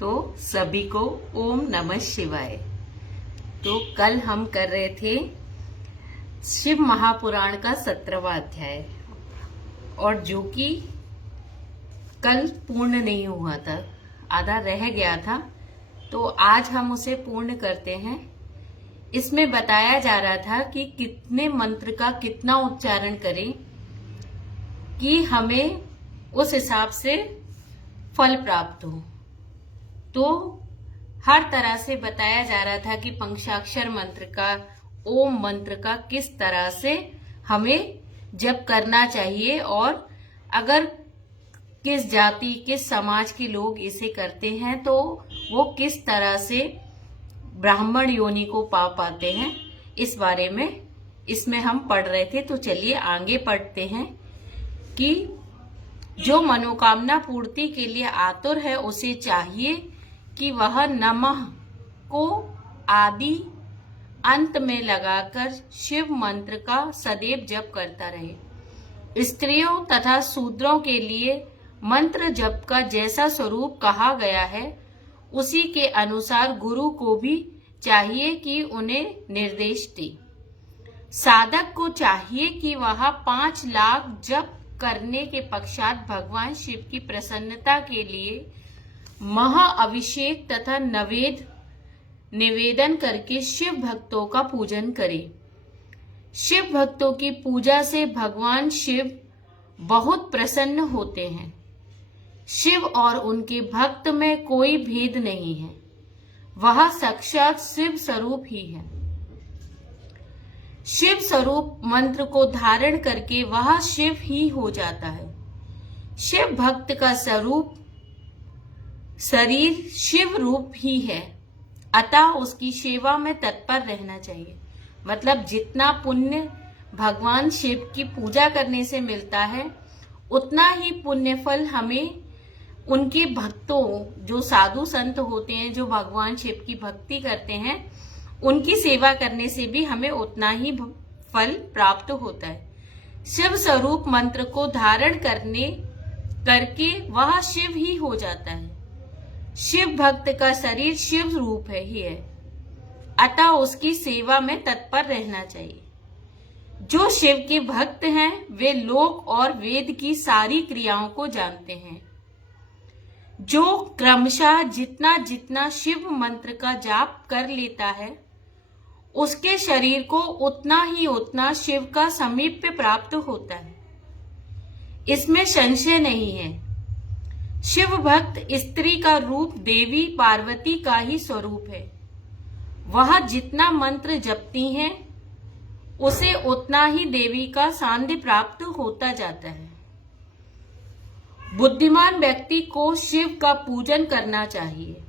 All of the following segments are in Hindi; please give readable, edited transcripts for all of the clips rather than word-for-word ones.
तो सभी को ओम नमः शिवाय। तो कल हम कर रहे थे शिव महापुराण का 17वां अध्याय, और जो कि कल पूर्ण नहीं हुआ था, आधा रह गया था, तो आज हम उसे पूर्ण करते हैं। इसमें बताया जा रहा था कि कितने मंत्र का कितना उच्चारण करें कि हमें उस हिसाब से फल प्राप्त हो। तो हर तरह से बताया जा रहा था कि पंचाक्षर मंत्र का, ओम मंत्र का किस तरह से हमें जप करना चाहिए, और अगर किस जाति, किस समाज के लोग इसे करते हैं तो वो किस तरह से ब्राह्मण योनि को पा पाते हैं, इस बारे में इसमें हम पढ़ रहे थे। तो चलिए आगे पढ़ते हैं कि जो मनोकामना पूर्ति के लिए आतुर है उसे चाहिए कि वह नमः को आदि अंत में लगाकर शिव मंत्र का सदैव जप करता रहे। स्त्रियों तथा शूद्रों के लिए मंत्र जप का जैसा स्वरूप कहा गया है, उसी के अनुसार गुरु को भी चाहिए कि उन्हें निर्देश दे। साधक को चाहिए कि वह 5 लाख जप करने के पश्चात भगवान शिव की प्रसन्नता के लिए महाअभिषेक तथा निवेदन करके शिव भक्तों का पूजन करे। शिव भक्तों की पूजा से भगवान शिव बहुत प्रसन्न होते हैं। शिव और उनके भक्त में कोई भेद नहीं है, वह साक्षात शिव स्वरूप ही है। शिव स्वरूप मंत्र को धारण करके वह शिव ही हो जाता है। शिव भक्त का स्वरूप शरीर शिव रूप ही है, अतः उसकी सेवा में तत्पर रहना चाहिए। मतलब जितना पुण्य भगवान शिव की पूजा करने से मिलता है, उतना ही पुण्य फल हमें उनके भक्तों, जो साधु संत होते हैं, जो भगवान शिव की भक्ति करते हैं, उनकी सेवा करने से भी हमें उतना ही फल प्राप्त होता है। शिव स्वरूप मंत्र को धारण करके वह शिव ही हो जाता है। शिव भक्त का शरीर शिव रूप ही है, अतः उसकी सेवा में तत्पर रहना चाहिए। जो शिव के भक्त हैं वे लोक और वेद की सारी क्रियाओं को जानते हैं। जो क्रमशः जितना जितना शिव मंत्र का जाप कर लेता है, उसके शरीर को उतना ही उतना शिव का समीप्य प्राप्त होता है, इसमें संशय नहीं है। शिव भक्त स्त्री का रूप देवी पार्वती का ही स्वरूप है। वह जितना मंत्र जपती हैं, उसे उतना ही देवी का सान्निध्य प्राप्त होता जाता है। बुद्धिमान व्यक्ति को शिव का पूजन करना चाहिए,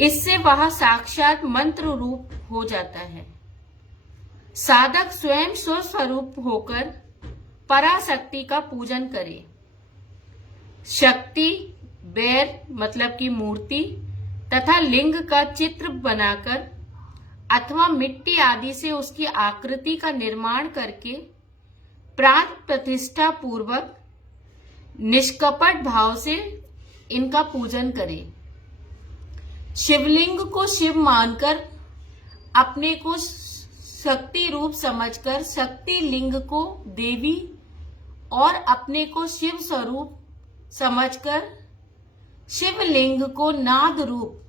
इससे वह साक्षात मंत्र रूप हो जाता है। साधक स्वयं स्वस्वरूप होकर पराशक्ति का पूजन करे। शक्ति, बैर मतलब की मूर्ति तथा लिंग का चित्र बनाकर अथवा मिट्टी आदि से उसकी आकृति का निर्माण करके प्राण प्रतिष्ठा पूर्वक निष्कपट भाव से इनका पूजन करें। शिवलिंग को शिव मानकर अपने को शक्ति रूप समझकर शक्ति लिंग को देवी और अपने को शिव स्वरूप समझकर शिवलिंग को नाद रूप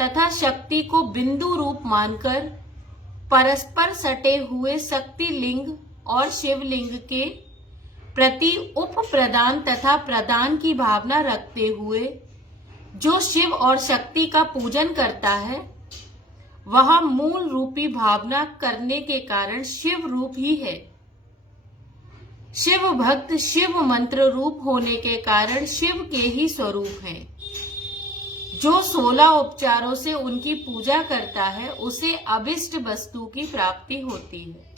तथा शक्ति को बिंदु रूप मानकर परस्पर सटे हुए शक्ति लिंग और शिवलिंग के प्रति उप प्रदान तथा प्रदान की भावना रखते हुए जो शिव और शक्ति का पूजन करता है, वह मूल रूपी भावना करने के कारण शिव रूप ही है। शिव भक्त शिव मंत्र रूप होने के कारण शिव के ही स्वरूप हैं। जो 16 उपचारों से उनकी पूजा करता है, उसे अभिष्ट वस्तु की प्राप्ति होती है।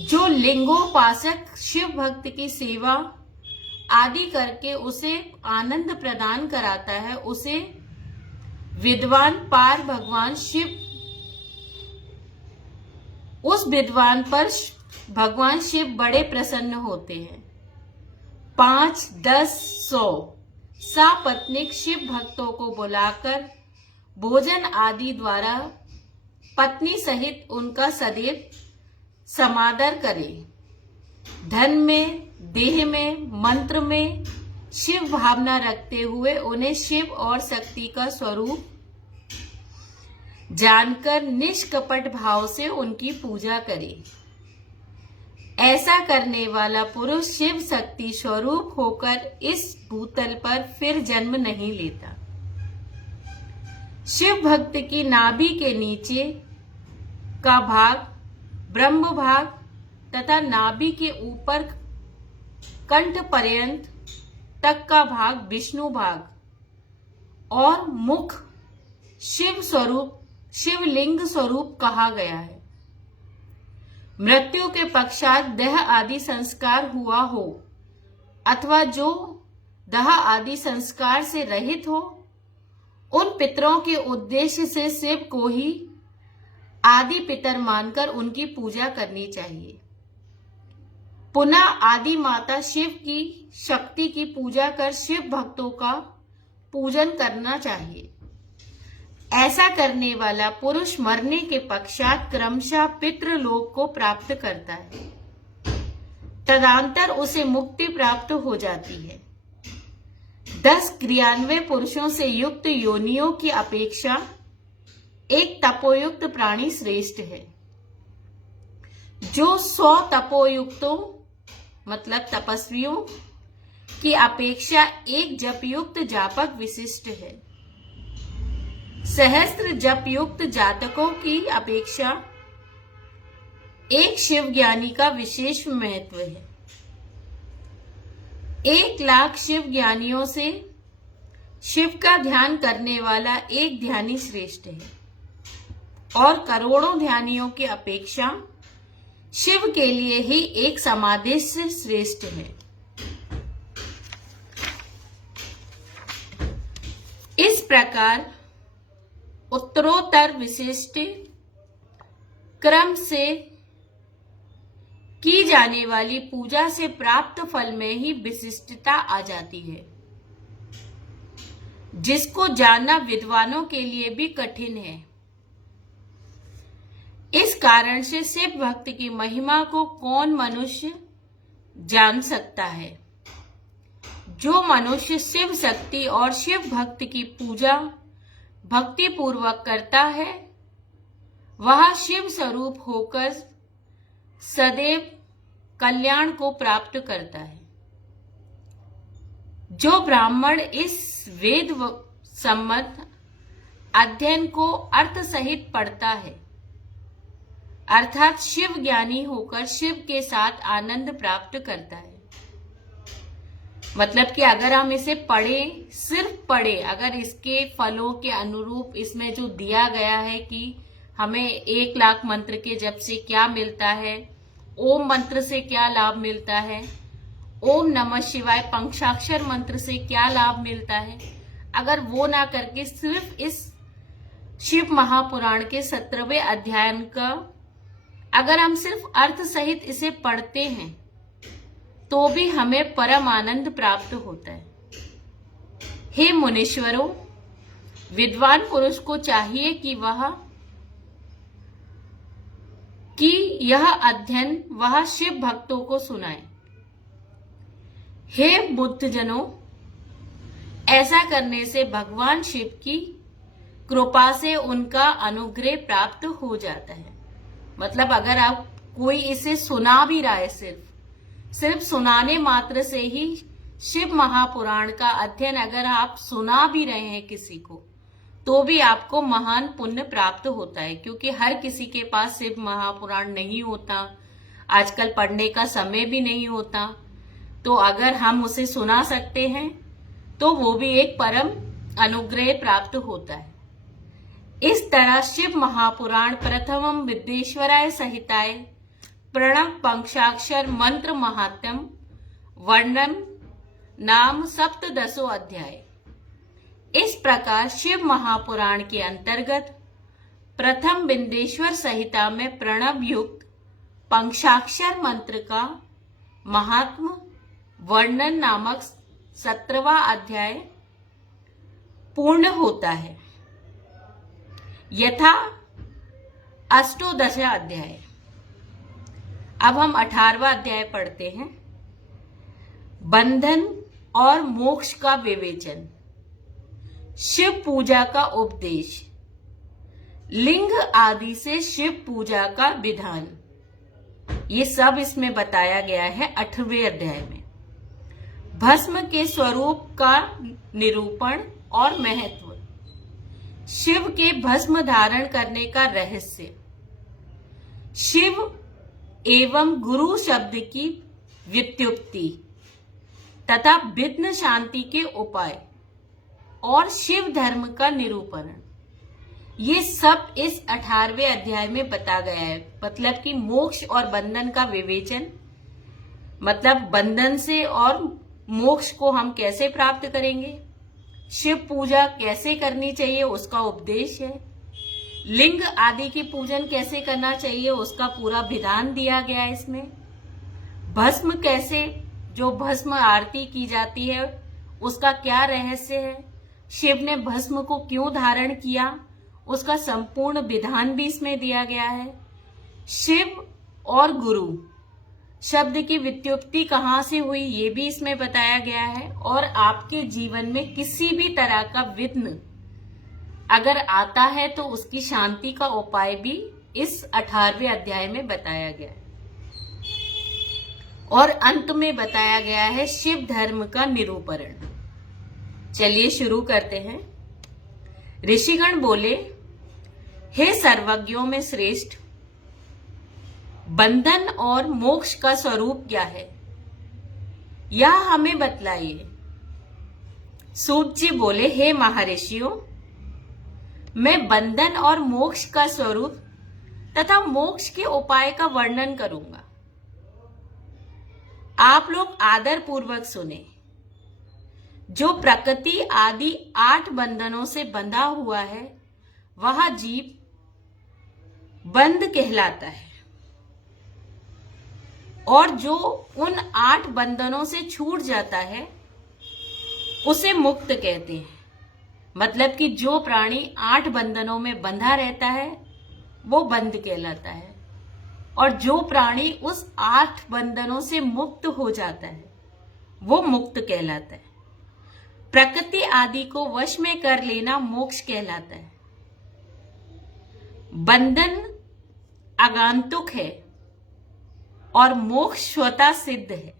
जो लिंगोपासक शिव भक्त की सेवा आदि करके उसे आनंद प्रदान कराता है, उसे विद्वान पार भगवान शिव, उस विद्वान पर भगवान शिव बड़े प्रसन्न होते हैं। 5, 10, 100 सपत्नीक शिव भक्तों को बुलाकर भोजन आदि द्वारा पत्नी सहित उनका सदैव समादर करे। धन में, देह में, मंत्र में शिव भावना रखते हुए उन्हें शिव और शक्ति का स्वरूप जानकर निष्कपट भाव से उनकी पूजा करे। ऐसा करने वाला पुरुष शिव शक्ति स्वरूप होकर इस भूतल पर फिर जन्म नहीं लेता। शिव भक्त की नाभि के नीचे का भाग ब्रह्म भाग तथा नाभि के ऊपर कंठ पर्यंत तक का भाग विष्णु भाग और मुख शिवलिंग स्वरूप कहा गया है। मृत्यु के पश्चात देह आदि संस्कार हुआ हो अथवा जो देह आदि संस्कार से रहित हो, उन पितरों के उद्देश्य से शिव को ही आदि पितर मानकर उनकी पूजा करनी चाहिए। पुनः आदि माता शिव की शक्ति की पूजा कर शिव भक्तों का पूजन करना चाहिए। ऐसा करने वाला पुरुष मरने के पश्चात क्रमशः पितृलोक को प्राप्त करता है। तदंतर उसे मुक्ति प्राप्त हो जाती है। 10 क्रियान्वय पुरुषों से युक्त योनियों की अपेक्षा एक तपोयुक्त प्राणी श्रेष्ठ है, जो 100 तपोयुक्तों मतलब तपस्वियों की अपेक्षा एक जपयुक्त जापक विशिष्ट है। सहस्त्र जपयुक्त जातकों की अपेक्षा एक शिव ज्ञानी का विशेष महत्व है। 1,00,000 शिव ज्ञानियों से शिव का ध्यान करने वाला एक ध्यानी श्रेष्ठ है और करोड़ों ध्यानियों की अपेक्षा शिव के लिए ही एक समाधिस्थ श्रेष्ठ है। इस प्रकार उत्तरोत्तर विशिष्ट क्रम से की जाने वाली पूजा से प्राप्त फल में ही विशिष्टता आ जाती है, जिसको जानना विद्वानों के लिए भी कठिन है। इस कारण से शिव भक्त की महिमा को कौन मनुष्य जान सकता है। जो मनुष्य शिव शक्ति और शिव भक्त की पूजा भक्ति पूर्वक करता है, वह शिव स्वरूप होकर सदैव कल्याण को प्राप्त करता है। जो ब्राह्मण इस वेद सम्मत अध्ययन को अर्थ सहित पढ़ता है, अर्थात शिव ज्ञानी होकर शिव के साथ आनंद प्राप्त करता है। मतलब कि अगर हम इसे पढ़े, सिर्फ पढ़े, अगर इसके फलों के अनुरूप इसमें जो दिया गया है कि हमें 1,00,000 मंत्र के जप से क्या मिलता है, ओम मंत्र से क्या लाभ मिलता है, ओम नमः शिवाय पंचाक्षर मंत्र से क्या लाभ मिलता है, अगर वो ना करके सिर्फ इस शिव महापुराण के 17वें अध्याय का अगर हम सिर्फ अर्थ सहित इसे पढ़ते हैं तो भी हमें परम आनंद प्राप्त होता है। हे मुनीश्वरों, विद्वान पुरुष को चाहिए कि यह अध्ययन वह शिव भक्तों को सुनाए। हे बुद्धजनों, ऐसा करने से भगवान शिव की कृपा से उनका अनुग्रह प्राप्त हो जाता है। मतलब अगर आप कोई इसे सुना भी रहा है, सिर्फ सुनाने मात्र से ही शिव महापुराण का अध्ययन अगर आप सुना भी रहे हैं किसी को, तो भी आपको महान पुण्य प्राप्त होता है, क्योंकि हर किसी के पास शिव महापुराण नहीं होता, आजकल पढ़ने का समय भी नहीं होता। तो अगर हम उसे सुना सकते हैं तो वो भी एक परम अनुग्रह प्राप्त होता है। इस तरह शिव महापुराण प्रथमम विद्येश्वराय सहिताय प्रणव पंचाक्षर मंत्र महात्म्यम वर्णन नाम 17 अध्याय। इस प्रकार शिव महापुराण के अंतर्गत प्रथम बिंदेश्वर संहिता में प्रणव युक्त पंचाक्षर मंत्र का महात्म वर्णन नामक 17वां अध्याय पूर्ण होता है। यथा अष्टोदश अध्याय। अब हम 18वां अध्याय पढ़ते हैं। बंधन और मोक्ष का विवेचन, शिव पूजा का उपदेश, लिंग आदि से शिव पूजा का विधान, ये सब इसमें बताया गया है 8वें अध्याय में। भस्म के स्वरूप का निरूपण और महत्व, शिव के भस्म धारण करने का रहस्य, शिव एवं गुरु शब्द की व्युत्पत्ति तथा विघ्न शांति के उपाय और शिव धर्म का निरूपण, ये सब इस 18वें अध्याय में बता गया है। मतलब कि मोक्ष और बंधन का विवेचन, मतलब बंधन से और मोक्ष को हम कैसे प्राप्त करेंगे, शिव पूजा कैसे करनी चाहिए उसका उपदेश है, लिंग आदि की पूजन कैसे करना चाहिए उसका पूरा विधान दिया गया है इसमें, भस्म कैसे, जो भस्म आरती की जाती है उसका क्या रहस्य है, शिव ने भस्म को क्यों धारण किया उसका संपूर्ण विधान भी इसमें दिया गया है। शिव और गुरु शब्द की व्युत्पत्ति कहाँ से हुई ये भी इसमें बताया गया है। और आपके जीवन में किसी भी तरह का विघ्न अगर आता है तो उसकी शांति का उपाय भी इस 18वें अध्याय में बताया गया है। और अंत में बताया गया है शिव धर्म का निरूपण। चलिए शुरू करते हैं। ऋषिगण बोले, हे सर्वज्ञों में श्रेष्ठ, बंधन और मोक्ष का स्वरूप क्या है यह हमें बतलाइए। सूत जी बोले, हे महर्षियों, मैं बंधन और मोक्ष का स्वरूप तथा मोक्ष के उपाय का वर्णन करूंगा। आप लोग आदर पूर्वक सुने। जो प्रकृति आदि 8 बंधनों से बंधा हुआ है वह जीव बंध कहलाता है, और जो उन 8 बंधनों से छूट जाता है उसे मुक्त कहते हैं। मतलब कि जो प्राणी 8 बंधनों में बंधा रहता है वो बंध कहलाता है, और जो प्राणी उस 8 बंधनों से मुक्त हो जाता है वो मुक्त कहलाता है। प्रकृति आदि को वश में कर लेना मोक्ष कहलाता है। बंधन आगंतुक है और मोक्ष स्वतः सिद्ध है।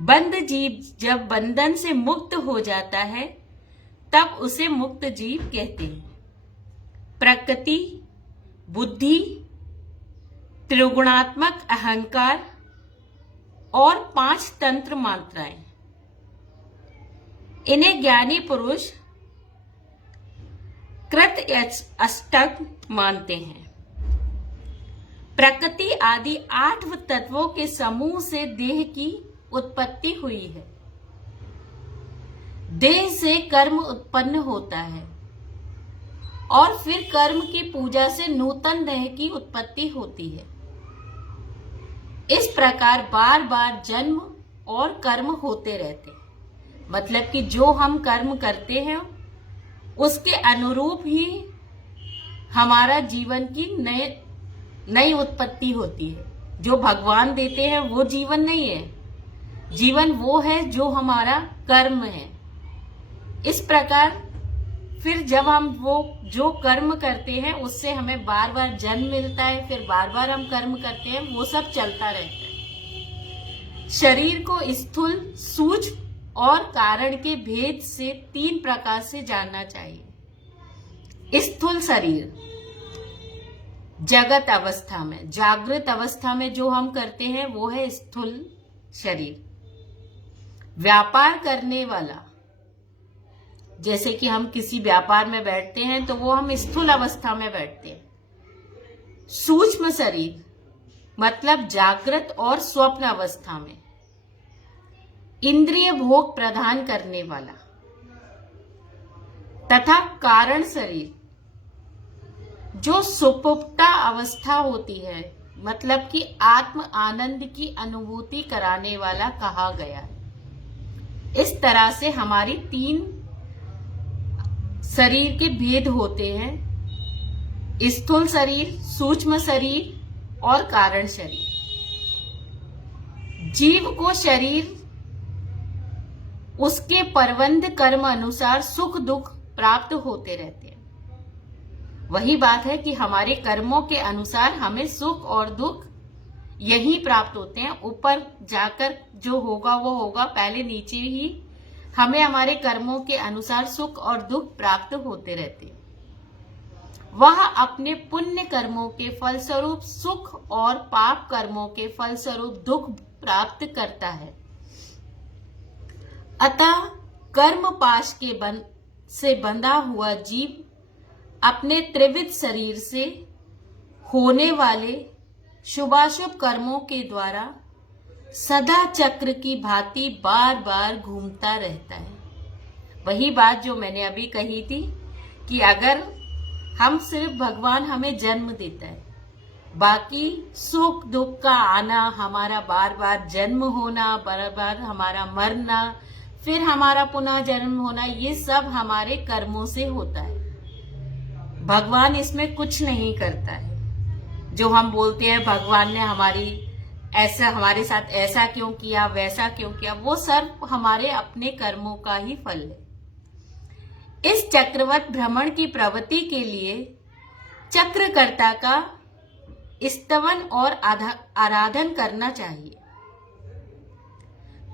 बंध जीव जब बंधन से मुक्त हो जाता है तब उसे मुक्त जीव कहते हैं। प्रकृति, बुद्धि, त्रिगुणात्मक अहंकार और 5 तंत्र मात्राएं, इन्हें ज्ञानी पुरुष कृत अष्टक मानते हैं। प्रकृति आदि 8 तत्वों के समूह से देह की उत्पत्ति हुई है। देह से कर्म उत्पन्न होता है और फिर कर्म की पूजा से नूतन देह की उत्पत्ति होती है। इस प्रकार बार बार जन्म और कर्म होते रहते हैं। मतलब कि जो हम कर्म करते हैं उसके अनुरूप ही हमारा जीवन की नई उत्पत्ति होती है। जो भगवान देते हैं वो जीवन नहीं है, जीवन वो है जो हमारा कर्म है। इस प्रकार फिर जब हम वो जो कर्म करते हैं उससे हमें बार बार जन्म मिलता है, फिर बार बार हम कर्म करते हैं, वो सब चलता रहता है। शरीर को स्थूल, सूक्ष्म और कारण के भेद से 3 प्रकार से जानना चाहिए। स्थूल शरीर जगत अवस्था में, जागृत अवस्था में जो हम करते हैं वो है स्थूल शरीर। व्यापार करने वाला, जैसे कि हम किसी व्यापार में बैठते हैं तो वो हम स्थूल अवस्था में बैठते हैं। सूक्ष्म शरीर मतलब जागृत और स्वप्न अवस्था में। इंद्रिय भोग प्रदान करने वाला। तथा कारण शरीर जो सुषुप्ता अवस्था होती है, मतलब कि आत्म आनंद की अनुभूति कराने वाला कहा गया है। इस तरह से हमारी 3 शरीर के भेद होते हैं, स्थूल शरीर, सूक्ष्म शरीर और कारण शरीर। जीव को शरीर उसके परवंध कर्म अनुसार सुख दुख प्राप्त होते रहते हैं। वही बात है कि हमारे कर्मों के अनुसार हमें सुख और दुख यही प्राप्त होते हैं। ऊपर जाकर जो होगा वो होगा, पहले नीचे ही हमें हमारे कर्मों के अनुसार सुख और दुख प्राप्त होते रहते हैं। वह अपने पुण्य कर्मों के फलस्वरूप सुख और पाप कर्मों के फलस्वरूप दुख प्राप्त करता है। अतः कर्म पाश से बंधा हुआ जीव अपने त्रिविध शरीर से होने वाले शुभाशुभ कर्मों के द्वारा सदा चक्र की भांति बार बार घूमता रहता है। वही बात जो मैंने अभी कही थी कि अगर हम सिर्फ भगवान हमें जन्म देता है, बाकी सुख दुख का आना, हमारा बार बार जन्म होना, बार बार हमारा मरना, फिर हमारा पुनः जन्म होना, ये सब हमारे कर्मों से होता है। भगवान इसमें कुछ नहीं करता है। जो हम बोलते हैं भगवान ने हमारे साथ ऐसा क्यों किया, वैसा क्यों किया, वो सब हमारे अपने कर्मों का ही फल है। इस चक्रवत भ्रमण की प्रवृत्ति के लिए चक्रकर्ता का स्तवन और आराधन करना चाहिए।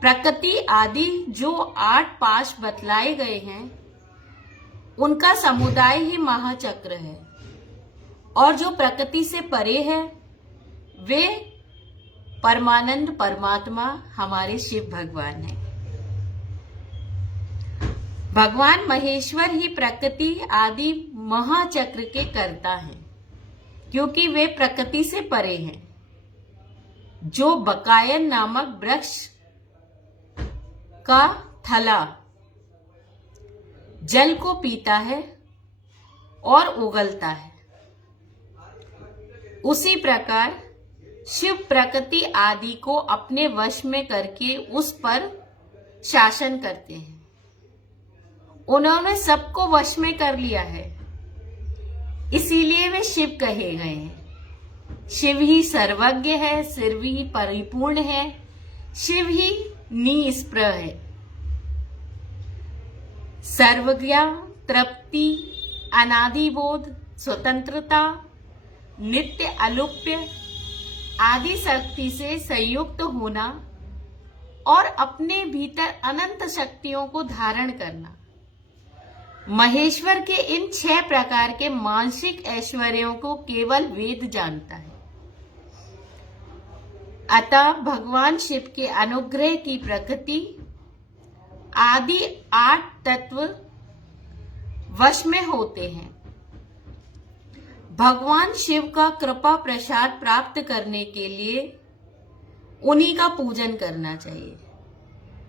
प्रकृति आदि जो 8 पाश बतलाए गए हैं, उनका समुदाय ही महाचक्र है, और जो प्रकृति से परे है वे परमानंद परमात्मा हमारे शिव भगवान हैं। भगवान महेश्वर ही प्रकृति आदि महाचक्र के कर्ता हैं, क्योंकि वे प्रकृति से परे हैं। जो बकायन नामक वृक्ष का थला जल को पीता है और उगलता है, उसी प्रकार शिव प्रकृति आदि को अपने वश में करके उस पर शासन करते हैं। उन्होंने सबको वश में कर लिया है, इसीलिए वे शिव कहे गए हैं। शिव ही सर्वज्ञ है, शिव ही परिपूर्ण है, शिव ही निष्प्रह है। सर्वज्ञ, तृप्ति, अनादिबोध, स्वतंत्रता, नित्य अलुप्य आदि शक्ति से संयुक्त होना और अपने भीतर अनंत शक्तियों को धारण करना, महेश्वर के इन 6 प्रकार के मानसिक ऐश्वर्यों को केवल वेद जानता है। अतः भगवान शिव के अनुग्रह की प्रकृति आदि 8 तत्व वश में होते हैं। भगवान शिव का कृपा प्रसाद प्राप्त करने के लिए उन्हीं का पूजन करना चाहिए।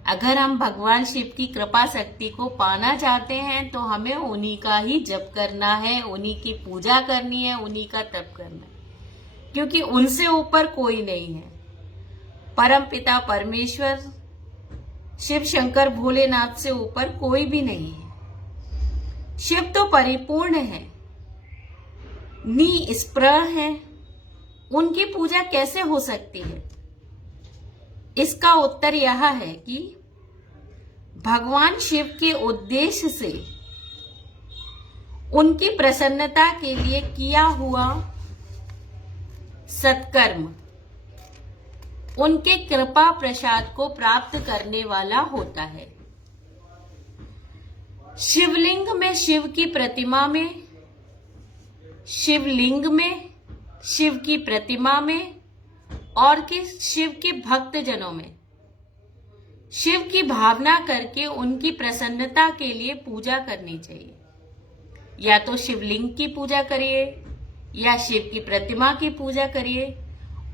अगर हम भगवान शिव की कृपा शक्ति को पाना चाहते हैं तो हमें उन्हीं का ही जप करना है, उन्हीं की पूजा करनी है, उन्हीं का तप करना है, क्योंकि उनसे ऊपर कोई नहीं है। परम पिता परमेश्वर शिव शंकर भोलेनाथ से ऊपर कोई भी नहीं है। शिव तो परिपूर्ण है, निष्प्रह है, उनकी पूजा कैसे हो सकती है? इसका उत्तर यह है कि भगवान शिव के उद्देश्य से उनकी प्रसन्नता के लिए किया हुआ सत्कर्म उनके कृपा प्रसाद को प्राप्त करने वाला होता है। शिवलिंग में शिव की प्रतिमा में, शिवलिंग में, शिव की प्रतिमा में और शिव के भक्त जनों में शिव की भावना करके उनकी प्रसन्नता के लिए पूजा करनी चाहिए। या तो शिवलिंग की पूजा करिए या शिव की प्रतिमा की पूजा करिए,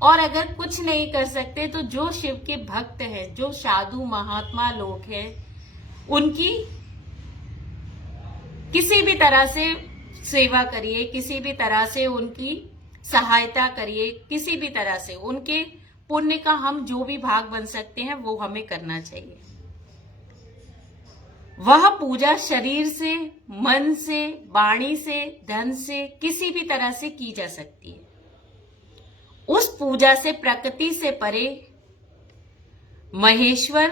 और अगर कुछ नहीं कर सकते तो जो शिव के भक्त हैं, जो साधु महात्मा लोग हैं, उनकी किसी भी तरह से सेवा करिए, किसी भी तरह से उनकी सहायता करिए, किसी भी तरह से उनके पुण्य का हम जो भी भाग बन सकते हैं वो हमें करना चाहिए। वह पूजा शरीर से, मन से, वाणी से, धन से, किसी भी तरह से की जा सकती है। उस पूजा से प्रकृति से परे महेश्वर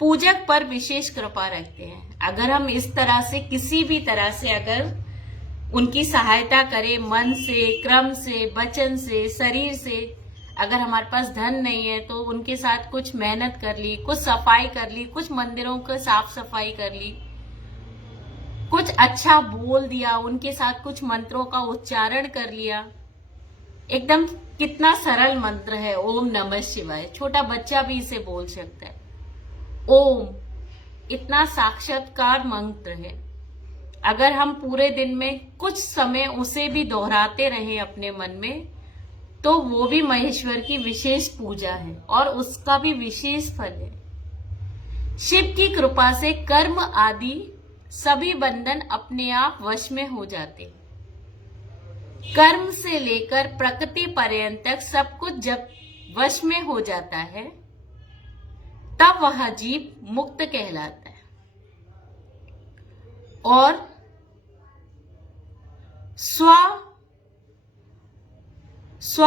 पूजक पर विशेष कृपा रखते हैं। अगर हम इस तरह से किसी भी तरह से अगर उनकी सहायता करें, मन से, क्रम से, वचन से, शरीर से, अगर हमारे पास धन नहीं है तो उनके साथ कुछ मेहनत कर ली, कुछ सफाई कर ली, कुछ मंदिरों को साफ सफाई कर ली, कुछ अच्छा बोल दिया, उनके साथ कुछ मंत्रों का उच्चारण कर लिया। एकदम कितना सरल मंत्र है ओम नमः शिवाय, छोटा बच्चा भी इसे बोल सकता है। ओम इतना साक्षात्कार मंत्र है। अगर हम पूरे दिन में कुछ समय उसे भी दोहराते रहे अपने मन में, तो वो भी महेश्वर की विशेष पूजा है और उसका भी विशेष फल है। शिव की कृपा से कर्म आदि सभी बंधन अपने आप वश में हो जाते हैं। कर्म से लेकर प्रकृति पर्यंत तक सब कुछ जब वश में हो जाता है, तब वह जीव मुक्त कहलाता है और स्व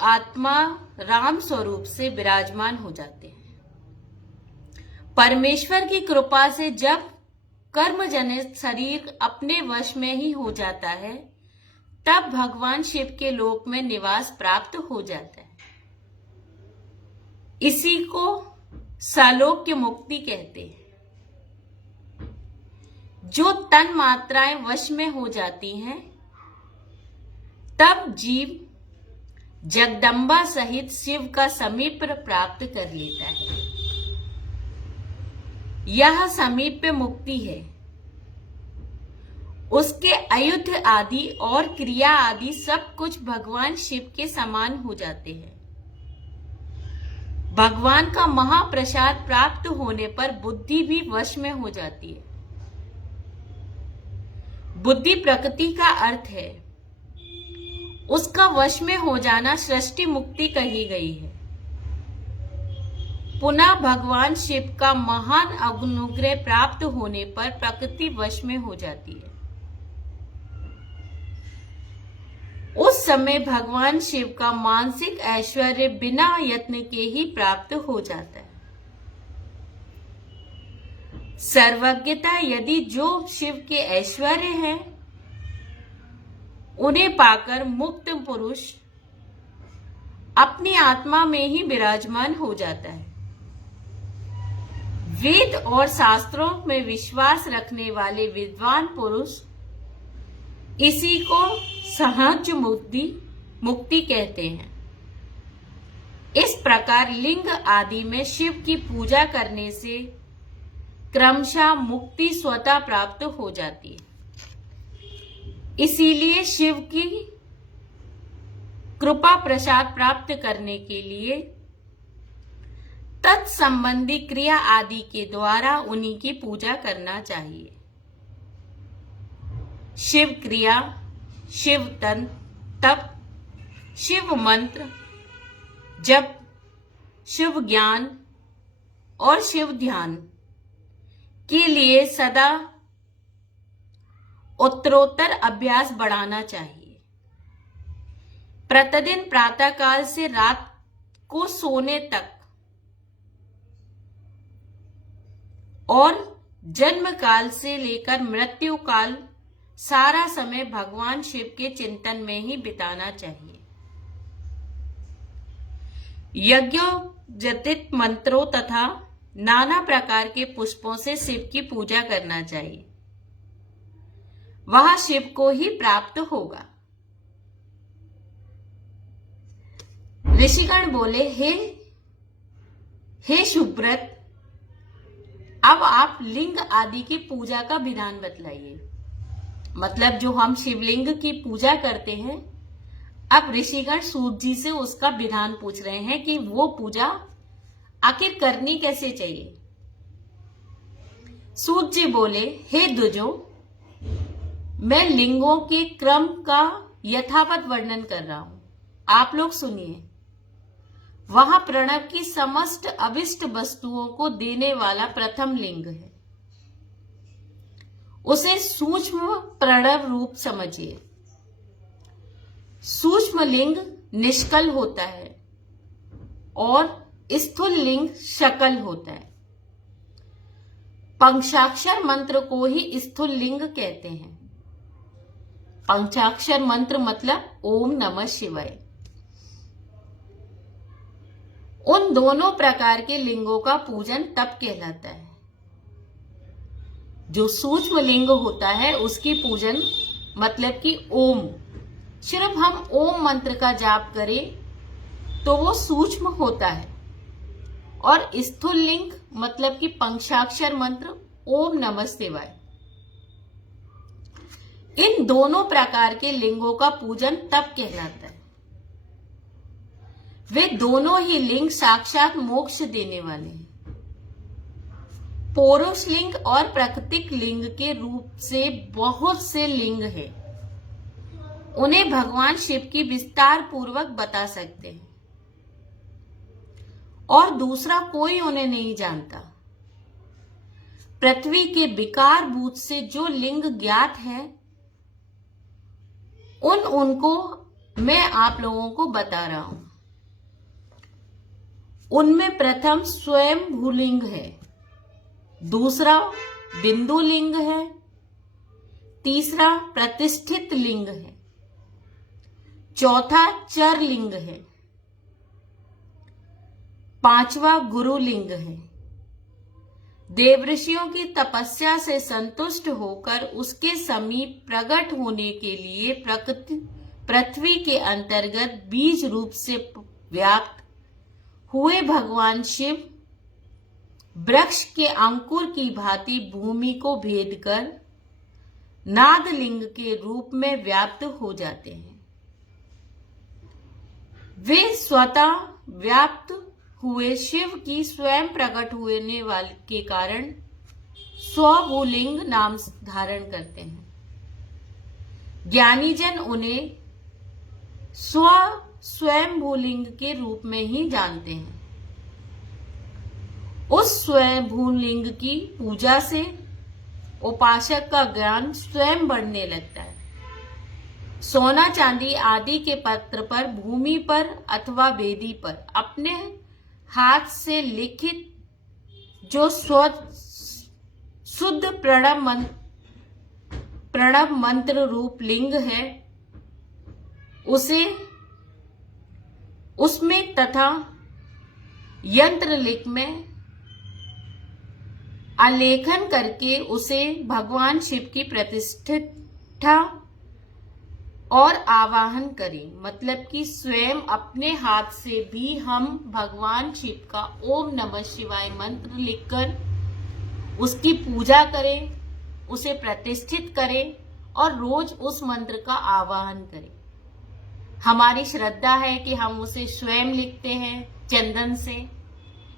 आत्मा राम स्वरूप से विराजमान हो जाते हैं। परमेश्वर की कृपा से जब कर्म जनित शरीर अपने वश में ही हो जाता है, तब भगवान शिव के लोक में निवास प्राप्त हो जाता है। इसी को सालोक्य मुक्ति कहते हैं। जो तन मात्राएं वश में हो जाती हैं, तब जीव जगदम्बा सहित शिव का समीप प्राप्त कर लेता है। यह समीप्य मुक्ति है। उसके आयुध आदि और क्रिया आदि सब कुछ भगवान शिव के समान हो जाते हैं। भगवान का महाप्रसाद प्राप्त होने पर बुद्धि भी वश में हो जाती है। बुद्धि प्रकृति का अर्थ है। उसका वश में हो जाना सृष्टि मुक्ति कही गई है। पुनः भगवान शिव का महान अनुग्रह प्राप्त होने पर प्रकृति वश में हो जाती है। उस समय भगवान शिव का मानसिक ऐश्वर्य बिना यत्न के ही प्राप्त हो जाता है। सर्वज्ञता यदि जो शिव के ऐश्वर्य हैं, उन्हें पाकर मुक्त पुरुष अपनी आत्मा में ही विराजमान हो जाता है। वेद और शास्त्रों में विश्वास रखने वाले विद्वान पुरुष इसी को सहज मुक्ति कहते हैं। इस प्रकार लिंग आदि में शिव की पूजा करने से क्रमशः मुक्ति स्वतः प्राप्त हो जाती है। इसीलिए शिव की कृपा प्रसाद प्राप्त करने के लिए तत्संबंधी क्रिया आदि के द्वारा उन्हीं की पूजा करना चाहिए। शिव क्रिया, शिव तप, शिव मंत्र, जप, शिव ज्ञान और शिव ध्यान के लिए सदा उत्तरोत्तर अभ्यास बढ़ाना चाहिए। प्रतिदिन प्रातःकाल से रात को सोने तक और जन्म काल से लेकर मृत्यु काल सारा समय भगवान शिव के चिंतन में ही बिताना चाहिए। यज्ञोपवीत मंत्रों तथा नाना प्रकार के पुष्पों से शिव की पूजा करना चाहिए। वह शिव को ही प्राप्त होगा। ऋषिगण बोले, हे सुब्रत, अब आप लिंग आदि की पूजा का विधान बतलाइए। मतलब जो हम शिवलिंग की पूजा करते हैं, अब ऋषिगण सूत जी से उसका विधान पूछ रहे हैं कि वो पूजा आखिर करनी कैसे चाहिए। सूत जी बोले, हे द्विजो, मैं लिंगों के क्रम का यथावत वर्णन कर रहा हूं, आप लोग सुनिए। वह प्रणव की समस्त अविष्ट वस्तुओं को देने वाला प्रथम लिंग है। उसे सूक्ष्म प्रणव रूप समझिए। सूक्ष्म लिंग निष्कल होता है और स्थूल लिंग शकल होता है। पंचाक्षर मंत्र को ही स्थूल लिंग कहते हैं। पंचाक्षर मंत्र मतलब ओम नमः शिवाय। उन दोनों प्रकार के लिंगों का पूजन तब कहलाता है। जो सूक्ष्म लिंग होता है उसकी पूजन मतलब कि ओम, सिर्फ हम ओम मंत्र का जाप करें तो वो सूक्ष्म होता है। और स्थूल लिंग मतलब कि पंचाक्षर मंत्र ओम नमः शिवाय। इन दोनों प्रकार के लिंगों का पूजन तब कहलाता है। वे दोनों ही लिंग साक्षात मोक्ष देने वाले हैं। पौरुष लिंग और प्राकृतिक लिंग के रूप से बहुत से लिंग हैं। उन्हें भगवान शिव की विस्तार पूर्वक बता सकते हैं और दूसरा कोई उन्हें नहीं जानता। पृथ्वी के विकार भूत से जो लिंग ज्ञात है उनको मैं आप लोगों को बता रहा हूं। उनमें प्रथम स्वयं भूलिंग है, दूसरा बिंदु लिंग है, तीसरा प्रतिष्ठित लिंग है, चौथा चर लिंग है, पांचवा गुरु लिंग है। देवऋषियों की तपस्या से संतुष्ट होकर उसके समीप प्रकट होने के लिए पृथ्वी के अंतर्गत बीज रूप से व्याप्त हुए भगवान शिव वृक्ष के अंकुर की भांति भूमि को भेद कर नाद लिंग के रूप में व्याप्त हो जाते हैं। वे स्वतः व्याप्त हुए शिव की स्वयं प्रकट होने वाले के कारण स्वभूलिंग नाम धारण करते हैं। ज्ञानी जन उन्हें स्वयं भूलिंग के रूप में ही जानते हैं। उस स्वयं भूलिंग की पूजा से उपासक का ज्ञान स्वयं बढ़ने लगता है। सोना चांदी आदि के पत्र पर, भूमि पर अथवा वेदी पर अपने हाथ से लिखित जो शुद्ध प्रणव मंत्र रूप लिंग है उसमें तथा यंत्र लिख में आलेखन करके उसे भगवान शिव की प्रतिष्ठा और आवाहन करें। मतलब कि स्वयं अपने हाथ से भी हम भगवान शिव का ओम नमः शिवाय मंत्र लिखकर उसकी पूजा करें, उसे प्रतिष्ठित करें और रोज उस मंत्र का आवाहन करें। हमारी श्रद्धा है कि हम उसे स्वयं लिखते हैं चंदन से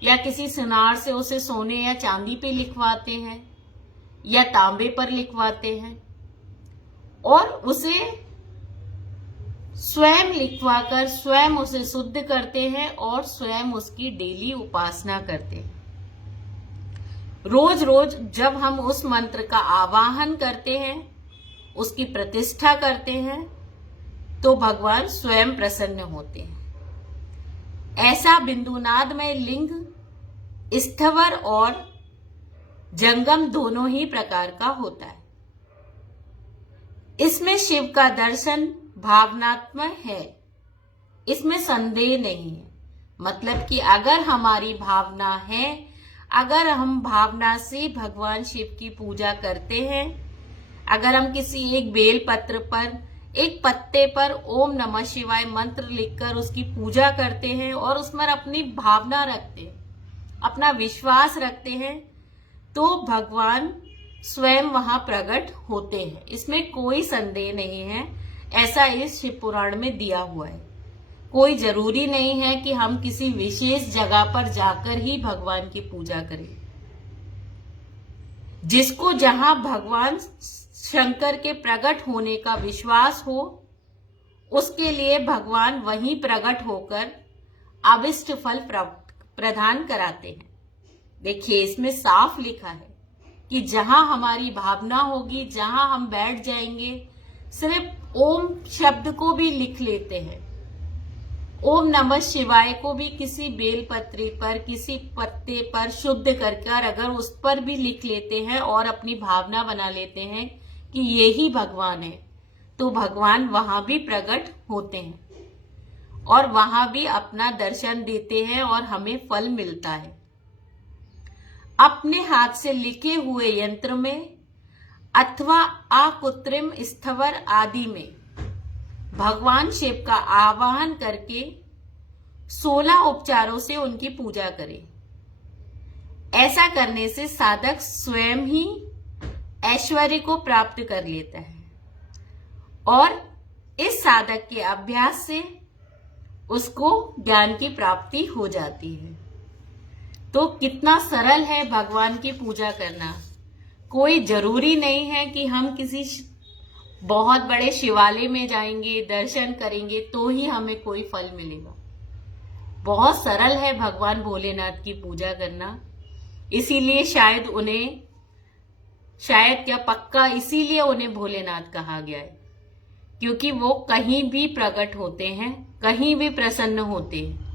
या किसी सुनार से उसे सोने या चांदी पे लिखवाते हैं या तांबे पर लिखवाते हैं और उसे स्वयं लिखवाकर स्वयं उसे शुद्ध करते हैं और स्वयं उसकी डेली उपासना करते हैं। रोज रोज जब हम उस मंत्र का आवाहन करते हैं, उसकी प्रतिष्ठा करते हैं, तो भगवान स्वयं प्रसन्न होते हैं। ऐसा बिंदुनादमय लिंग स्थवर और जंगम दोनों ही प्रकार का होता है। इसमें शिव का दर्शन भावनात्मक है, इसमें संदेह नहीं है। मतलब कि अगर हमारी भावना है, अगर हम भावना से भगवान शिव की पूजा करते हैं, अगर हम किसी एक बेल पत्र पर, एक पत्ते पर ओम नमः शिवाय मंत्र लिखकर उसकी पूजा करते हैं और उसमें अपनी भावना रखते हैं, अपना विश्वास रखते हैं, तो भगवान स्वयं वहां प्रकट होते हैं। इसमें कोई संदेह नहीं है। ऐसा इस शिव पुराण में दिया हुआ है। कोई जरूरी नहीं है कि हम किसी विशेष जगह पर जाकर ही भगवान की पूजा करें। जिसको जहां भगवान शंकर के प्रकट होने का विश्वास हो, उसके लिए भगवान वहीं प्रकट होकर अभिष्ट फल प्रदान कराते हैं। देखिए इसमें साफ लिखा है, कि जहां हमारी भावना होगी, जहां हम बैठ जाएंगे, सिर्फ ओम शब्द को भी लिख लेते हैं, ओम नमः शिवाय को भी किसी बेलपत्री पर, किसी पत्ते पर शुद्ध करके अगर उस पर भी लिख लेते हैं और अपनी भावना बना लेते हैं कि ये ही भगवान है, तो भगवान वहां भी प्रकट होते हैं और वहां भी अपना दर्शन देते हैं और हमें फल मिलता है। अपने हाथ से लिखे हुए यंत्र में अथवा अकृत्रिम स्थवर आदि में भगवान शिव का आवाहन करके 16 उपचारों से उनकी पूजा करें। ऐसा करने से साधक स्वयं ही ऐश्वर्य को प्राप्त कर लेता है और इस साधक के अभ्यास से उसको ज्ञान की प्राप्ति हो जाती है। तो कितना सरल है भगवान की पूजा करना। कोई जरूरी नहीं है कि हम किसी बहुत बड़े शिवालय में जाएंगे, दर्शन करेंगे तो ही हमें कोई फल मिलेगा। बहुत सरल है भगवान भोलेनाथ की पूजा करना। इसीलिए पक्का इसीलिए उन्हें भोलेनाथ कहा गया है, क्योंकि वो कहीं भी प्रकट होते हैं, कहीं भी प्रसन्न होते हैं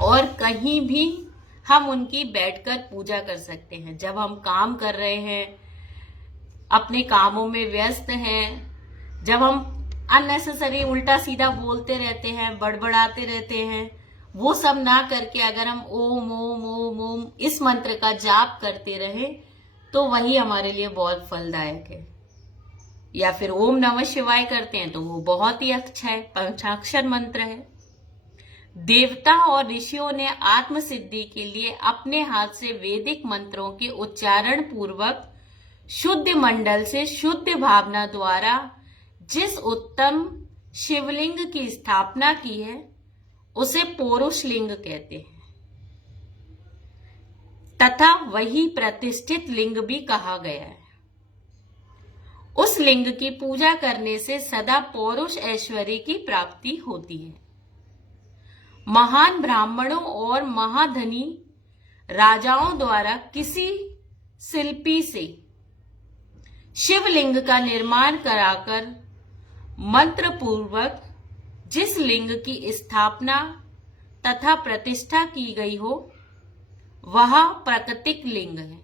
और कहीं भी हम उनकी बैठकर पूजा कर सकते हैं। जब हम काम कर रहे हैं, अपने कामों में व्यस्त हैं, जब हम अननेसेसरी उल्टा सीधा बोलते रहते हैं, बड़बड़ाते रहते हैं, वो सब ना करके अगर हम ओम ओम ओम ओम इस मंत्र का जाप करते रहे तो वही हमारे लिए बहुत फलदायक है। या फिर ओम नमः शिवाय करते हैं तो वो बहुत ही अच्छा है, पंचाक्षर मंत्र है। देवता और ऋषियों ने आत्म सिद्धि के लिए अपने हाथ से वैदिक मंत्रों के उच्चारण पूर्वक शुद्ध मंडल से शुद्ध भावना द्वारा जिस उत्तम शिवलिंग की स्थापना की है उसे पौरुष लिंग कहते हैं तथा वही प्रतिष्ठित लिंग भी कहा गया है। उस लिंग की पूजा करने से सदा पौरुष ऐश्वर्य की प्राप्ति होती है। महान ब्राह्मणों और महाधनी राजाओं द्वारा किसी शिल्पी से शिवलिंग का निर्माण कराकर मंत्र पूर्वक जिस लिंग की स्थापना तथा प्रतिष्ठा की गई हो वह प्राकृतिक लिंग है।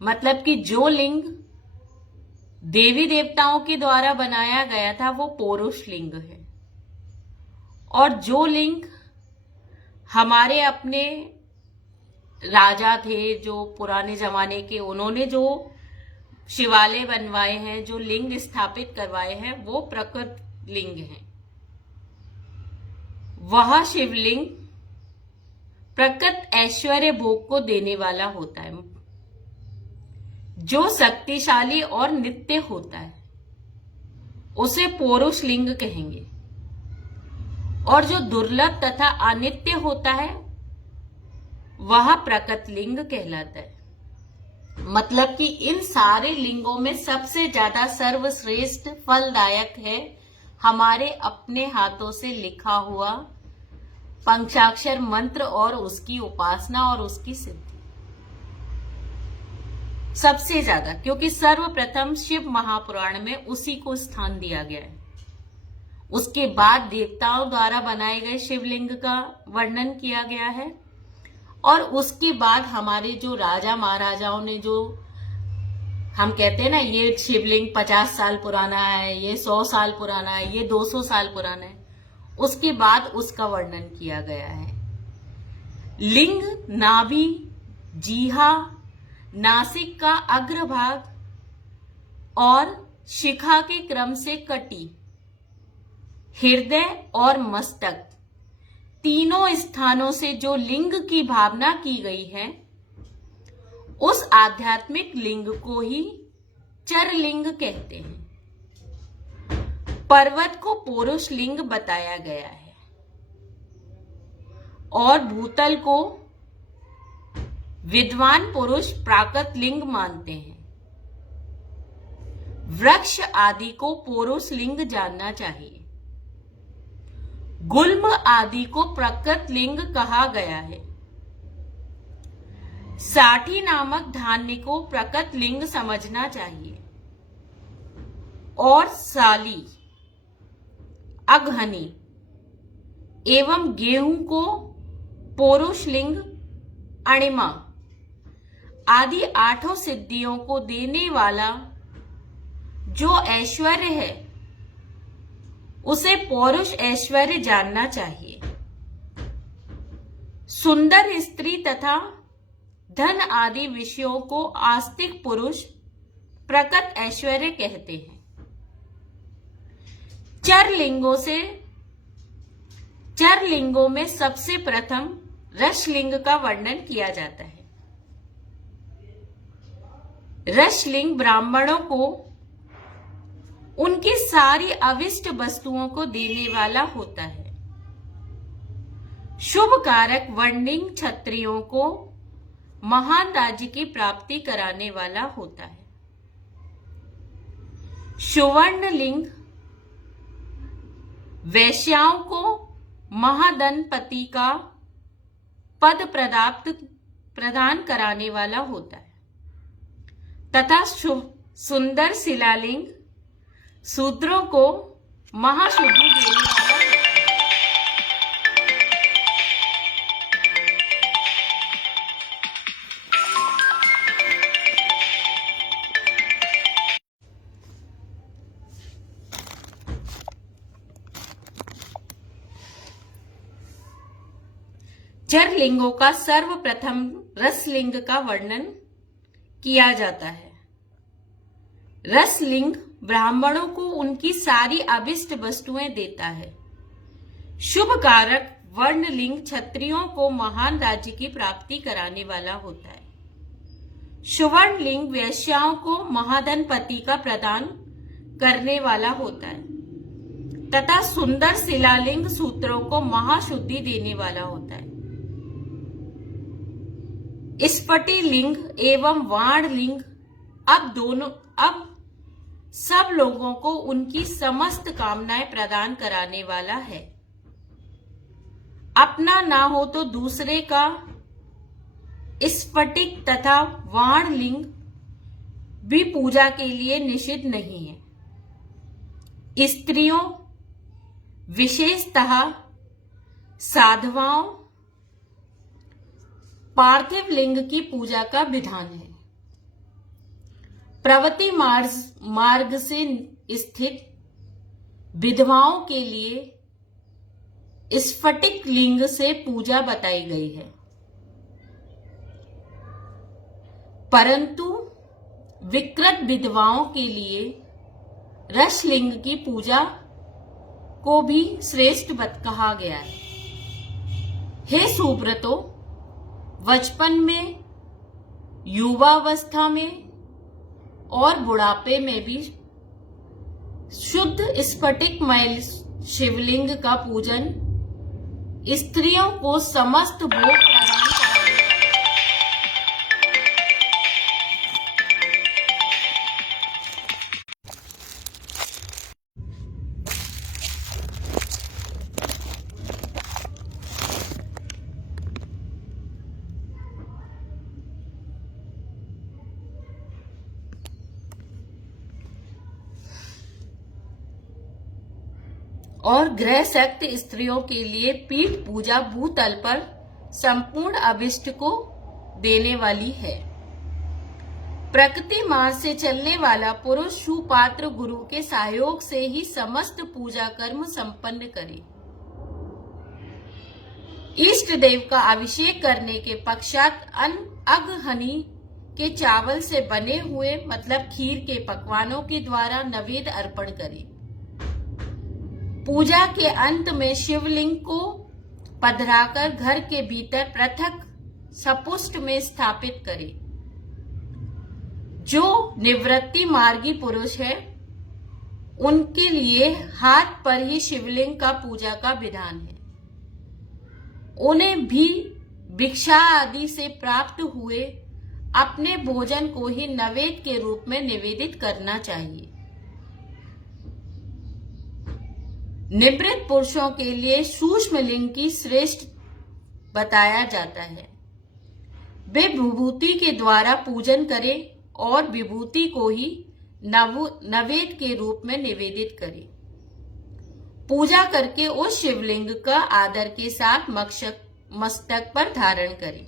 मतलब कि जो लिंग देवी देवताओं के द्वारा बनाया गया था वो पौरुष लिंग है और जो लिंग हमारे अपने राजा थे जो पुराने जमाने के, उन्होंने जो शिवालय बनवाए हैं, जो लिंग स्थापित करवाए हैं, वो प्रकृत लिंग हैं। वह शिवलिंग प्रकृत ऐश्वर्य भोग को देने वाला होता है, जो शक्तिशाली और नित्य होता है, उसे पौरुष लिंग कहेंगे। और जो दुर्लभ तथा अनित्य होता है वह प्रकृत लिंग कहलाता है। मतलब कि इन सारे लिंगों में सबसे ज्यादा सर्वश्रेष्ठ फलदायक है हमारे अपने हाथों से लिखा हुआ पंचाक्षर मंत्र और उसकी उपासना और उसकी सिद्धि सबसे ज्यादा, क्योंकि सर्वप्रथम शिव महापुराण में उसी को स्थान दिया गया है। उसके बाद देवताओं द्वारा बनाए गए शिवलिंग का वर्णन किया गया है और उसके बाद हमारे जो राजा महाराजाओं ने, जो हम कहते हैं ना ये शिवलिंग 50 साल पुराना है, ये 100 साल पुराना है, ये 200 साल पुराना है, उसके बाद उसका वर्णन किया गया है। लिंग नाभि, जीहा, नासिक का अग्रभाग और शिखा के क्रम से कटी, हृदय और मस्तक तीनों स्थानों से जो लिंग की भावना की गई है उस आध्यात्मिक लिंग को ही चरलिंग कहते हैं। पर्वत को पौरुष लिंग बताया गया है और भूतल को विद्वान पुरुष प्राकृत लिंग मानते हैं। वृक्ष आदि को पौरुष लिंग जानना चाहिए। गुल्म आदि को प्रकृत लिंग कहा गया है। साठी नामक धान्य को प्रकट लिंग समझना चाहिए और साली, अघनी एवं गेहूं को पुरुष लिंग, अणिमा आदि 8 सिद्धियों को देने वाला जो ऐश्वर्य है उसे पौरुष ऐश्वर्य जानना चाहिए। सुंदर स्त्री तथा धन आदि विषयों को आस्तिक पुरुष प्रकट ऐश्वर्य कहते हैं। चार लिंगों में सबसे प्रथम रसलिंग का वर्णन किया जाता है। रसलिंग ब्राह्मणों को उनकी सारी अविष्ट वस्तुओं को देने वाला होता है। शुभ कारक वर्णिंग क्षत्रियों को महान राज्य की प्राप्ति कराने वाला होता है। सुवर्ण लिंग वैश्याओं को महाधनपति का पद प्रदान कराने वाला होता है तथा सुंदर शिलालिंग शूद्रों को महाशुद्धि देने वाला होता है। चार लिंगों का सर्वप्रथम रसलिंग का वर्णन किया जाता है। रसलिंग ब्राह्मणों को उनकी सारी अभिष्ट वस्तुएं देता है। शुभ कारक वर्णलिंग क्षत्रियों को महान राज्य की प्राप्ति कराने वाला होता है। सुवर्ण लिंग वैश्याओं को महाधनपति का प्रदान करने वाला होता है तथा सुंदर शिलालिंग सूत्रों को महाशुद्धि देने वाला होता है। स्फटी लिंग एवं वाण लिंग अब सब लोगों को उनकी समस्त कामनाएं प्रदान कराने वाला है। अपना ना हो तो दूसरे का स्फटिक तथा वाण लिंग भी पूजा के लिए निषिद्ध नहीं है। स्त्रियों विशेषतः साधवाओं पार्थिव लिंग की पूजा का विधान है। प्रवृत्ति मार्ग से स्थित विधवाओं के लिए स्फटिक लिंग से पूजा बताई गई है, परंतु विकृत विधवाओं के लिए रसलिंग की पूजा को भी श्रेष्ठ कहा गया है। हे सुब्रतो, बचपन में, युवावस्था में और बुढ़ापे में भी शुद्ध स्फटिकमय शिवलिंग का पूजन स्त्रियों को समस्त भोग प्रदान कराने और ग्रह शक्त स्त्रियों के लिए पीठ पूजा भूतल पर संपूर्ण अभिष्ट को देने वाली है। प्रकृति मार्ग से चलने वाला पुरुष सुपात्र गुरु के सहयोग से ही समस्त पूजा कर्म संपन्न करे। इष्ट देव का अभिषेक करने के पश्चात अघहनी के चावल से बने हुए मतलब खीर के पकवानों के द्वारा नैवेद्य अर्पण करे। पूजा के अंत में शिवलिंग को पधराकर घर के भीतर पृथक सपुष्ट में स्थापित करे। जो निवृत्ति मार्गी पुरुष है उनके लिए हाथ पर ही शिवलिंग का पूजा का विधान है। उन्हें भी भिक्षा आदि से प्राप्त हुए अपने भोजन को ही नैवेद्य के रूप में निवेदित करना चाहिए। निवृत्त पुरुषों के लिए सूक्ष्म लिंग की श्रेष्ठ बताया जाता है। वे विभूति के द्वारा पूजन करें और विभूति को ही नैवेद्य के रूप में निवेदित करें। पूजा करके उस शिवलिंग का आदर के साथ मस्तक पर धारण करें।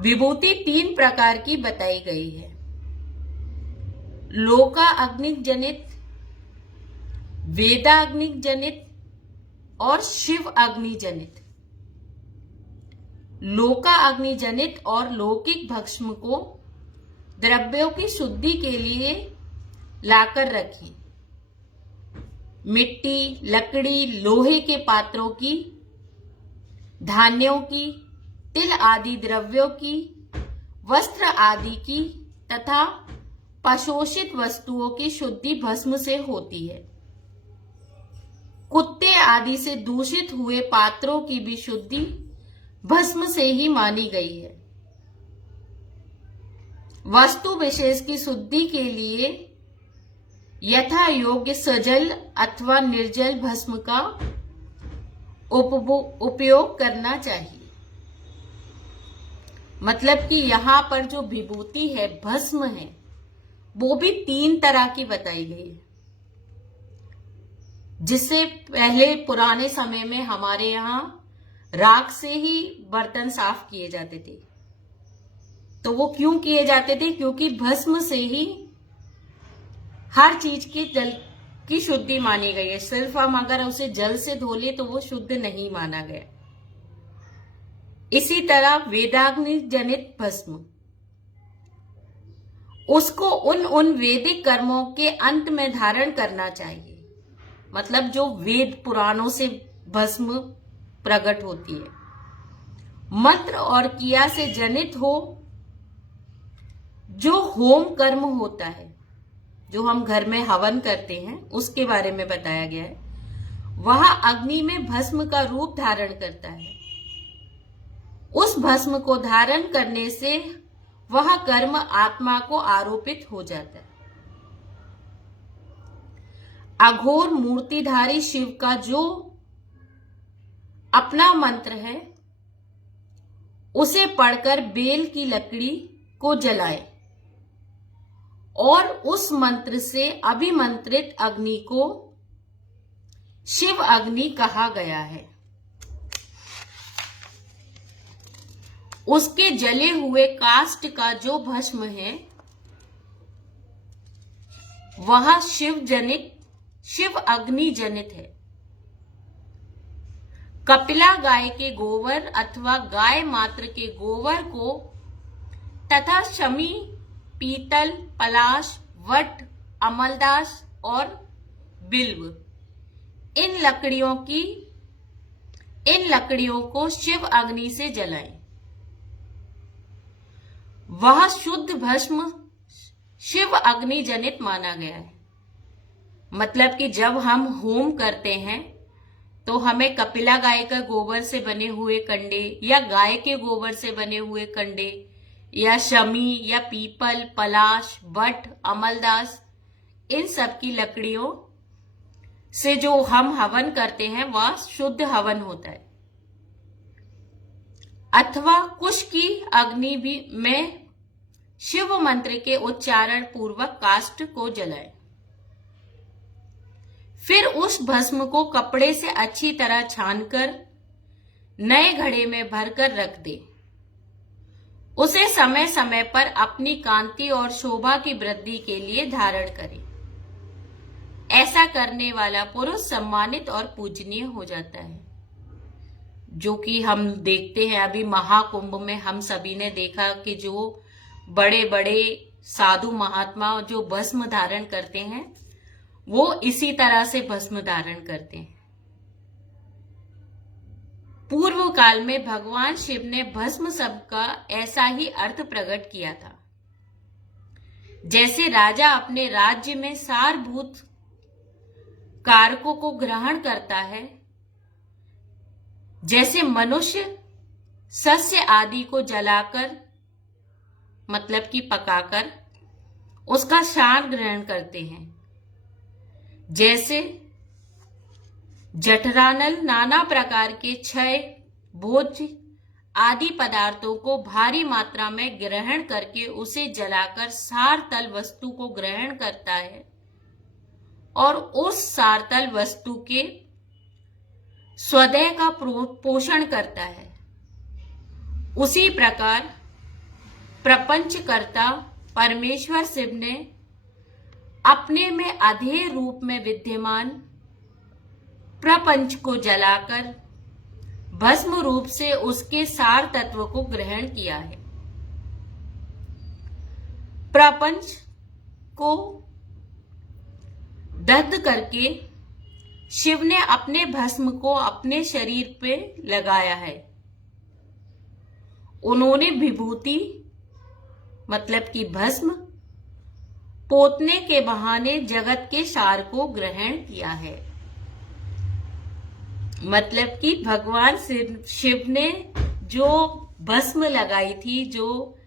विभूति 3 प्रकार की बताई गई है। लोका अग्नि जनित, वेदाग्नि जनित और शिव अग्नि जनित। लोका अग्नि जनित और लौकिक भस्म को द्रव्यों की शुद्धि के लिए लाकर रखें। मिट्टी, लकड़ी, लोहे के पात्रों की, धान्यों की, तिल आदि द्रव्यों की, वस्त्र आदि की तथा पशोषित वस्तुओं की शुद्धि भस्म से होती है। कुत्ते आदि से दूषित हुए पात्रों की भी शुद्धि भस्म से ही मानी गई है। वस्तु विशेष की शुद्धि के लिए यथा योग्य सजल अथवा निर्जल भस्म का उपयोग करना चाहिए। मतलब कि यहाँ पर जो विभूति है, भस्म है, वो भी 3 तरह की बताई गई है। जिससे पहले पुराने समय में हमारे यहाँ राख से ही बर्तन साफ किए जाते थे। तो वो क्यों किए जाते थे? क्योंकि भस्म से ही हर चीज की जल की शुद्धि मानी गई है। सिर्फ हम अगर उसे जल से धो ले तो वो शुद्ध नहीं माना गया। इसी तरह वेदाग्नि जनित भस्म, उसको उन वैदिक कर्मों के अंत में धारण करना चाहिए। मतलब जो वेद पुराणों से भस्म प्रकट होती है, मंत्र और क्रिया से जनित हो, जो होम कर्म होता है, जो हम घर में हवन करते हैं, उसके बारे में बताया गया है। वह अग्नि में भस्म का रूप धारण करता है। उस भस्म को धारण करने से वह कर्म आत्मा को आरोपित हो जाता है। अघोर मूर्तिधारी शिव का जो अपना मंत्र है, उसे पढ़कर बेल की लकड़ी को जलाए और उस मंत्र से अभिमंत्रित अग्नि को शिव अग्नि कहा गया है। उसके जले हुए काष्ठ का जो भस्म है, वह शिव अग्नि जनित है। कपिला गाय के गोबर अथवा गाय मात्र के गोबर को तथा शमी, पीतल, पलाश, वट, अमलदास और बिल्व, इन लकड़ियों को शिव अग्नि से जलाएं। वह शुद्ध भस्म शिव अग्नि जनित माना गया है। मतलब कि जब हम होम करते हैं तो हमें कपिला गाय का गोबर से बने हुए कंडे या गाय के गोबर से बने हुए कंडे या शमी या पीपल, पलाश, वट, अमलदास, इन सब की लकड़ियों से जो हम हवन करते हैं वह शुद्ध हवन होता है। अथवा कुश की अग्नि भी में शिव मंत्र के उच्चारण पूर्वक काष्ठ को जलाए। फिर उस भस्म को कपड़े से अच्छी तरह छानकर नए घड़े में भरकर रख दे। उसे समय समय पर अपनी कांति और शोभा की वृद्धि के लिए धारण करे। ऐसा करने वाला पुरुष सम्मानित और पूजनीय हो जाता है। जो कि हम देखते हैं अभी महाकुंभ में, हम सभी ने देखा कि जो बड़े बड़े साधु महात्मा जो भस्म धारण करते हैं, वो इसी तरह से भस्म धारण करते हैं। पूर्व काल में भगवान शिव ने भस्म शब्द का ऐसा ही अर्थ प्रकट किया था। जैसे राजा अपने राज्य में सारभूत कारकों को ग्रहण करता है, जैसे मनुष्य सस्य आदि को जलाकर, मतलब कि पकाकर, उसका सार ग्रहण करते हैं। जैसे जठरानल नाना प्रकार के क्षय, भोज्य आदि पदार्थों को भारी मात्रा में ग्रहण करके उसे जलाकर सारतल वस्तु को ग्रहण करता है और उस सारतल वस्तु के स्वदेह का पोषण करता है। उसी प्रकार प्रपंचकर्ता परमेश्वर शिव ने अपने में अधेय रूप में विद्यमान प्रपंच को जलाकर भस्म रूप से उसके सार तत्व को ग्रहण किया है। प्रपंच को दग्ध करके शिव ने अपने भस्म को अपने शरीर पे लगाया है। उन्होंने विभूति मतलब कि भस्म पोतने के बहाने जगत के सार को ग्रहण किया है। मतलब कि भगवान शिव ने जो भस्म लगाई थी, जो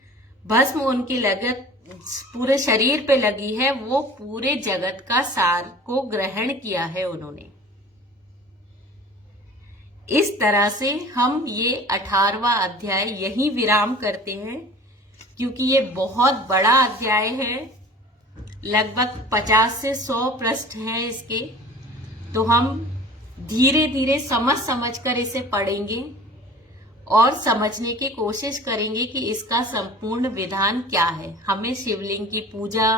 भस्म उनकी लगत पूरे शरीर पे लगी है, वो पूरे जगत का सार को ग्रहण किया है उन्होंने। इस तरह से हम ये 18वां अध्याय यहीं विराम करते हैं, क्योंकि ये बहुत बड़ा अध्याय है। लगभग 50 से 100 पृष्ठ हैं इसके। तो हम धीरे धीरे समझ कर इसे पढ़ेंगे और समझने की कोशिश करेंगे कि इसका संपूर्ण विधान क्या है। हमें शिवलिंग की पूजा,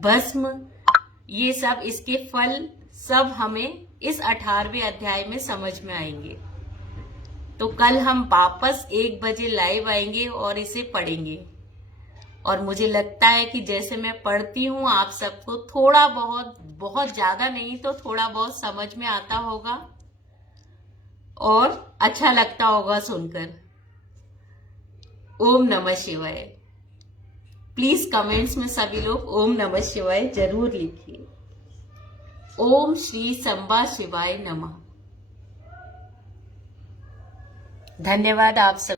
भस्म, ये सब, इसके फल सब हमें इस 18वें अध्याय में समझ में आएंगे। तो कल हम वापस 1 बजे लाइव आएंगे और इसे पढ़ेंगे। और मुझे लगता है कि जैसे मैं पढ़ती हूँ आप सबको थोड़ा बहुत, बहुत ज्यादा नहीं तो थोड़ा बहुत समझ में आता होगा और अच्छा लगता होगा सुनकर। ओम नमः शिवाय। प्लीज कमेंट्स में सभी लोग ओम नमः शिवाय जरूर लिखिए। ओम श्री संबा शिवाय नमः। धन्यवाद आप सब।